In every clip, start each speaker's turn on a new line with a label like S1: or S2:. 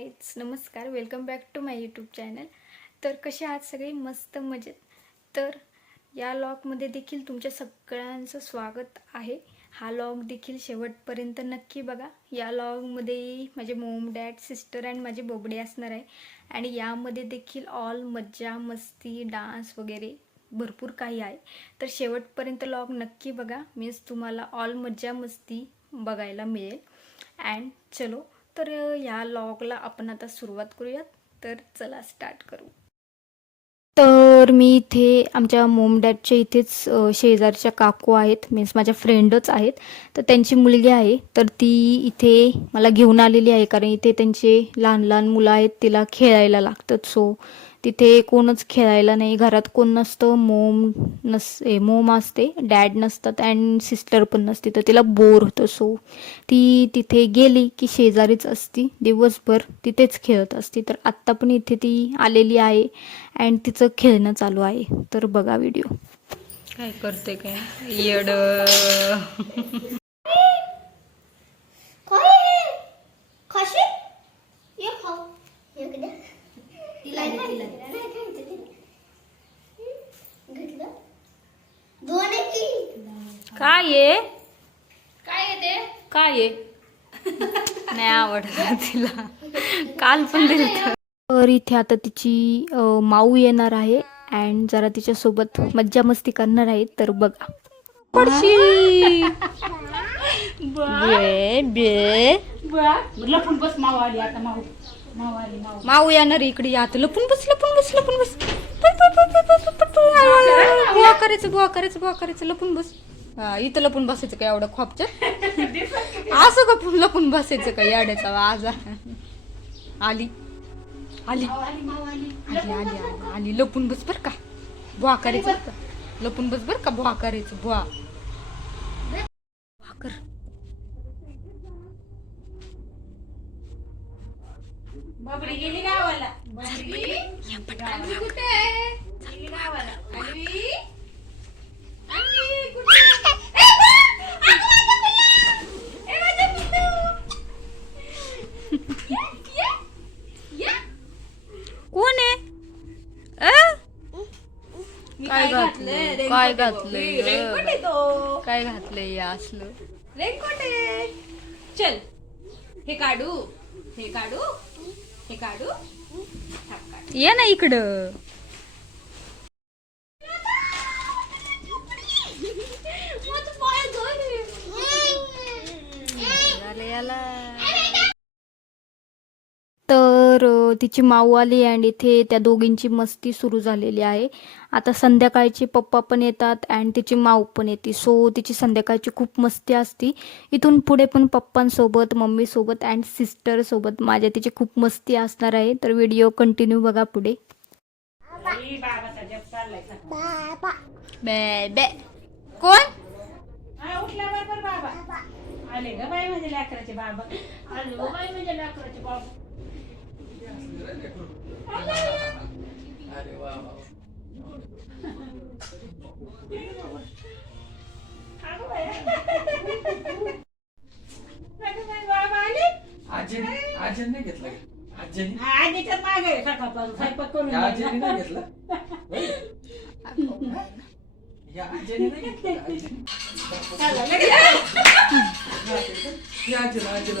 S1: Guys नमस्कार. Welcome back to my YouTube channel तर कसे आहात सगळे? मस्त मजेत. तर या लॉगमध्ये देखील तुमच्या सगळ्यांचं स्वागत आहे. हा लॉग देखील शेवटपर्यंत नक्की बघा. या लॉगमध्ये माझे मोम डॅड सिस्टर अँड माझे बोबडे असणार आहे. आणि यामध्ये देखील ऑल मज्जा मस्ती डान्स वगैरे भरपूर काही आहे. तर शेवटपर्यंत लॉग नक्की बघा. मीन्स तुम्हाला ऑल मज्जा मस्ती बघायला मिळेल. अँड चलो तर या लॉगला आपण आता सुरुवात करूयात. तर चला स्टार्ट करू. तर मी इथे आमच्या मोम डॅडच्या इथेच शेजारच्या काकू आहेत. मीन्स माझ्या फ्रेंडच आहेत. तर त्यांची मुलगी आहे. तर ती इथे मला घेऊन आलेली आहे. कारण इथे त्यांचे लहान लहान मुलं आहेत. तिला खेळायला लागतात. सो तिथे कोणच खेळायला नाही. घरात कोण नसतं मोम नस ए, मोम असते डॅड नसतात अँड सिस्टर पण नसते. तर तिला बोर होतं सो ती तिथे गेली की शेजारीच असती. दिवसभर तिथेच खेळत असती. तर आत्ता पण इथे ती आलेली आहे अँड तिचं खेळणं चालू आहे. तर बघा व्हिडिओ
S2: काय करते काय? येड
S3: काय खाशी ये खाऊ इकडे तिला घेतलं दोन आहे की
S2: काय आहे
S3: काय येते
S2: काय आहे नाही आवडत तिला काल पण दिलं
S1: तर इथे आता तिची माऊ येणार आहे अँड जरा तिच्यासोबत मज्जा मस्ती करणार आहे. तर बघा.
S2: पडशी. बे बे.
S4: लपून बस माऊ आली आता माऊ. माऊ आली माऊ.
S2: माऊ येणार इकडे या आता लपून बस लपून बस लपून बस. बुवा करायचं बुवा करायचं बुवा करायचं लपून बस. हा इथं लपून बसायचं काय एवढं खोपच्यात असं का लपून बसायचं काय याड्याचा आवाज आली. आली. आली आली. आली आली लपून बस बर का. बुवा करायचं बरं का. लपून बस बर का बुवा करायचं बुवा. बुवा कर.
S4: बबडी गेली गावाला. बबडी कुठे? गेली गावाला? अन्वी, कुठे आहे? ए, बा! अगं, माझं पिल्लू! ए, माझं पिल्लू! ये, ये, ये.
S2: कोण आहे अ?
S4: मी
S2: काय घातलंय?
S4: रेनकोट
S2: काय. घातलंय?
S4: तो.
S2: काय घातलंय या असलं
S4: रेनकोट आहे चल हे काढू हे काढू हे काढू काढ.
S2: ये ना इकडं
S4: माझं पाय धुवायले.
S1: तर तिची माऊ आली अँड इथे त्या दोघींची मस्ती सुरू झालेली आहे. आता संध्याकाळचे पप्पा पण येतात अँड तिची माऊ पण येते. सो तिची संध्याकाळची खूप मस्ती असती. इथून पुढे पण पप्पांसोबत मम्मीसोबत अँड सिस्टरसोबत माझ्या तिची खूप मस्ती असणार आहे. तर व्हिडिओ कंटिन्यू बघा पुढे.
S2: कोण?
S4: हा, उठला बरोबर बाबा. आले ग बाई म्हणजे लेकराचे बाबा. आले बाई म्हणजे लेकराचे बाबा. अगं बाई. अगं बाई,
S5: आजीने नाही घेतलं आजीने
S4: हा, आजीच्याच मागे सकाळपासून स्वयंपाक करून
S5: या नाही घेतलं होय? या आजीने नाही घेतलं आजीला आजीला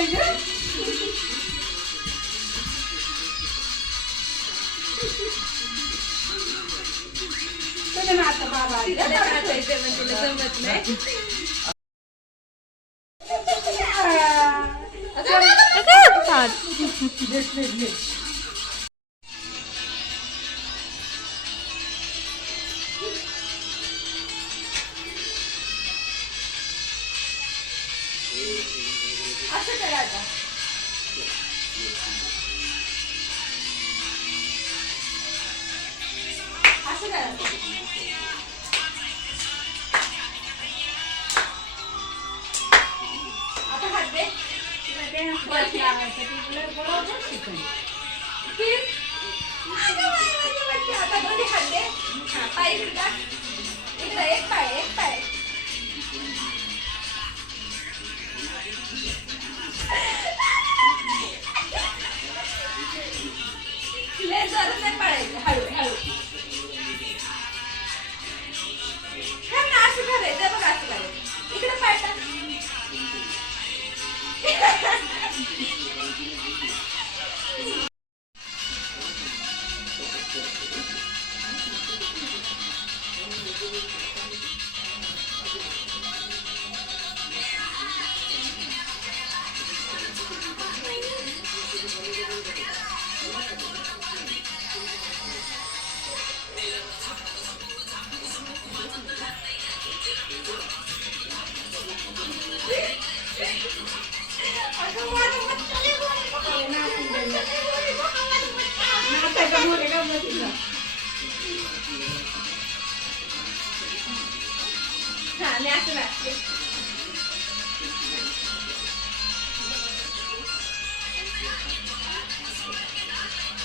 S5: असं
S4: नाचायचं? तुम्ही नाचा
S2: करा आता असं करा आता दोन्ही हात दे हा, पाय एक पाय एक पाय 是他，都在卖，还
S4: 有还有。
S2: हा मी असं नाचते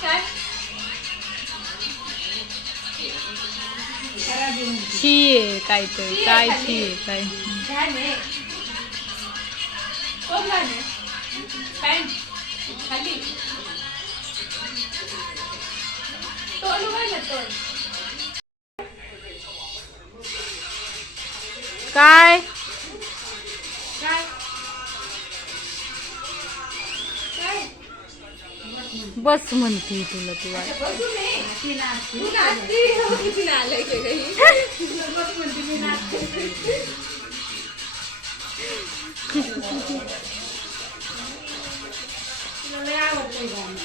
S2: काय
S1: शी आहे काहीतरी काय शी आहे काय
S2: गाणे
S1: काय बस म्हणते तुला
S4: तुला लय आवडतंय गाणं.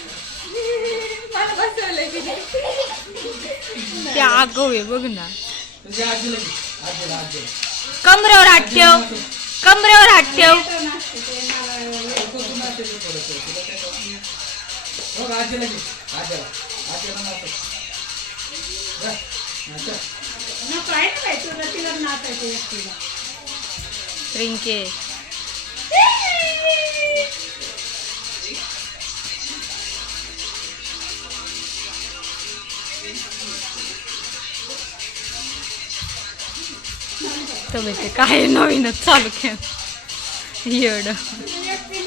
S2: मला बसवलंय की नाही
S1: ते आगव आहे बघ ना कमरेवर हात ठेव. कमरेवर हात ठेव.
S4: तो
S1: तर ते काय नवीनच चालू केलं. येड
S4: तुला एकटी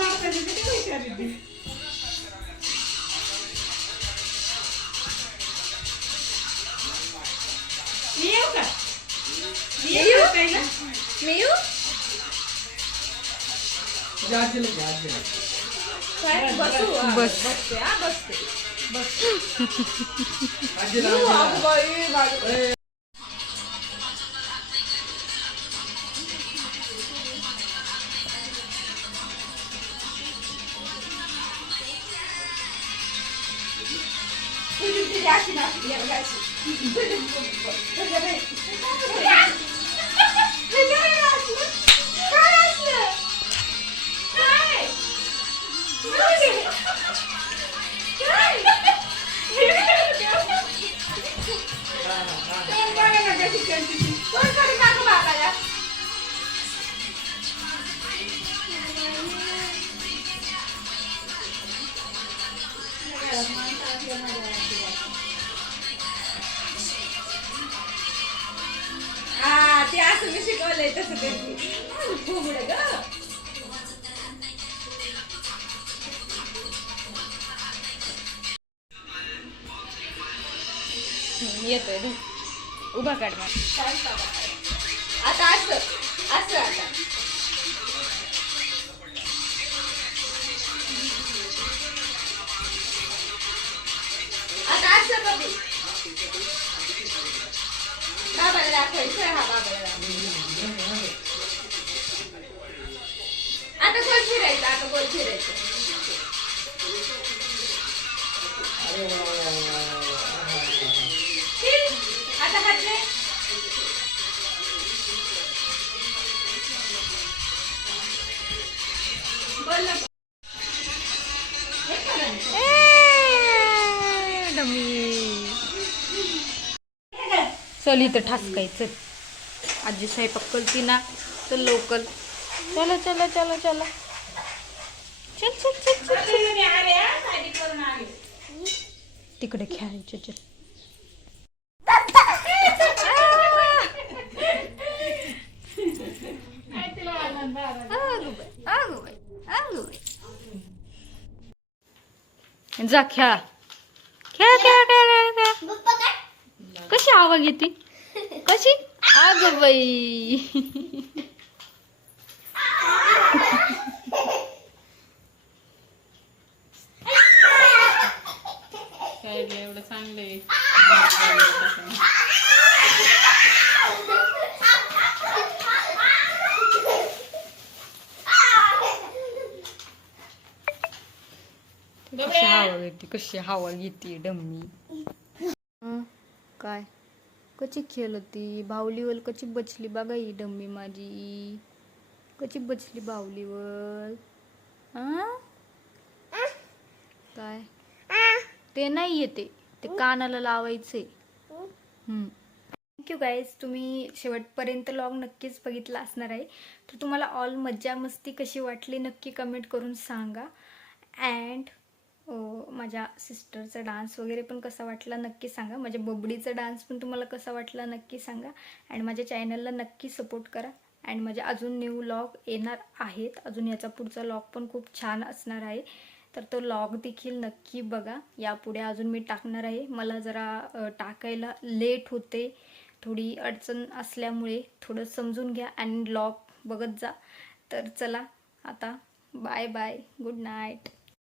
S2: हा असं मी शिकवलंय तसं ते. फुगडं ग.
S1: येतोय उभा काढ मग.
S2: आता असं असं आता. आता असं बघू. बाबाला दाखवायचं हा बाबाला दाखवायचं आता गोल फिरायचं आता गोल फिरायचं चल इथं ठासकाय चल आजी स्वयंपाक करती ना चल लवकर. चला चला चला चला. चल चल चल चल
S4: हा, आले.
S2: तिकडे खेळायचं चल. जा खेळा. खेळा खेळा खेळा खेळा कशी आवाज येते? कशी अग बाई.
S4: एवढं चांगलं आहे.
S2: कशी हवा येते कशी हवा येते डम्मी. काय? कशी खेळती बाहुलीवर कशी बचली बघा ही डम्मी माझी. कशी बचली बाहुलीवर? काय? ते नाही येते. ते कानाला लावायचे.
S1: थँक्यू गाईज तुम्ही शेवटपर्यंत लॉग नक्कीच बघितला असणार आहे. तर तुम्हाला ऑल मज्जा मस्ती कशी वाटली नक्की कमेंट करून सांगा. अँड माझ्या सिस्टरचा डान्स वगैरे पण कसा वाटला नक्की सांगा. माझ्या बबडीचा डान्स पण तुम्हाला कसा वाटला नक्की सांगा. अँड माझ्या चॅनलला नक्की सपोर्ट करा. अँड माझे अजून न्यू लॉग येणार आहेत. अजून याचा पुढचा लॉग पण खूप छान असणार आहे. तर तो लॉग देखील नक्की बघा. यापुढे अजून मी टाकणार आहे. मला जरा टाकायला लेट होते. थोडी अडचण असल्यामुळे थोडं समजून घ्या आणि लॉग बघत जा. तर चला आता बाय बाय गुड नाईट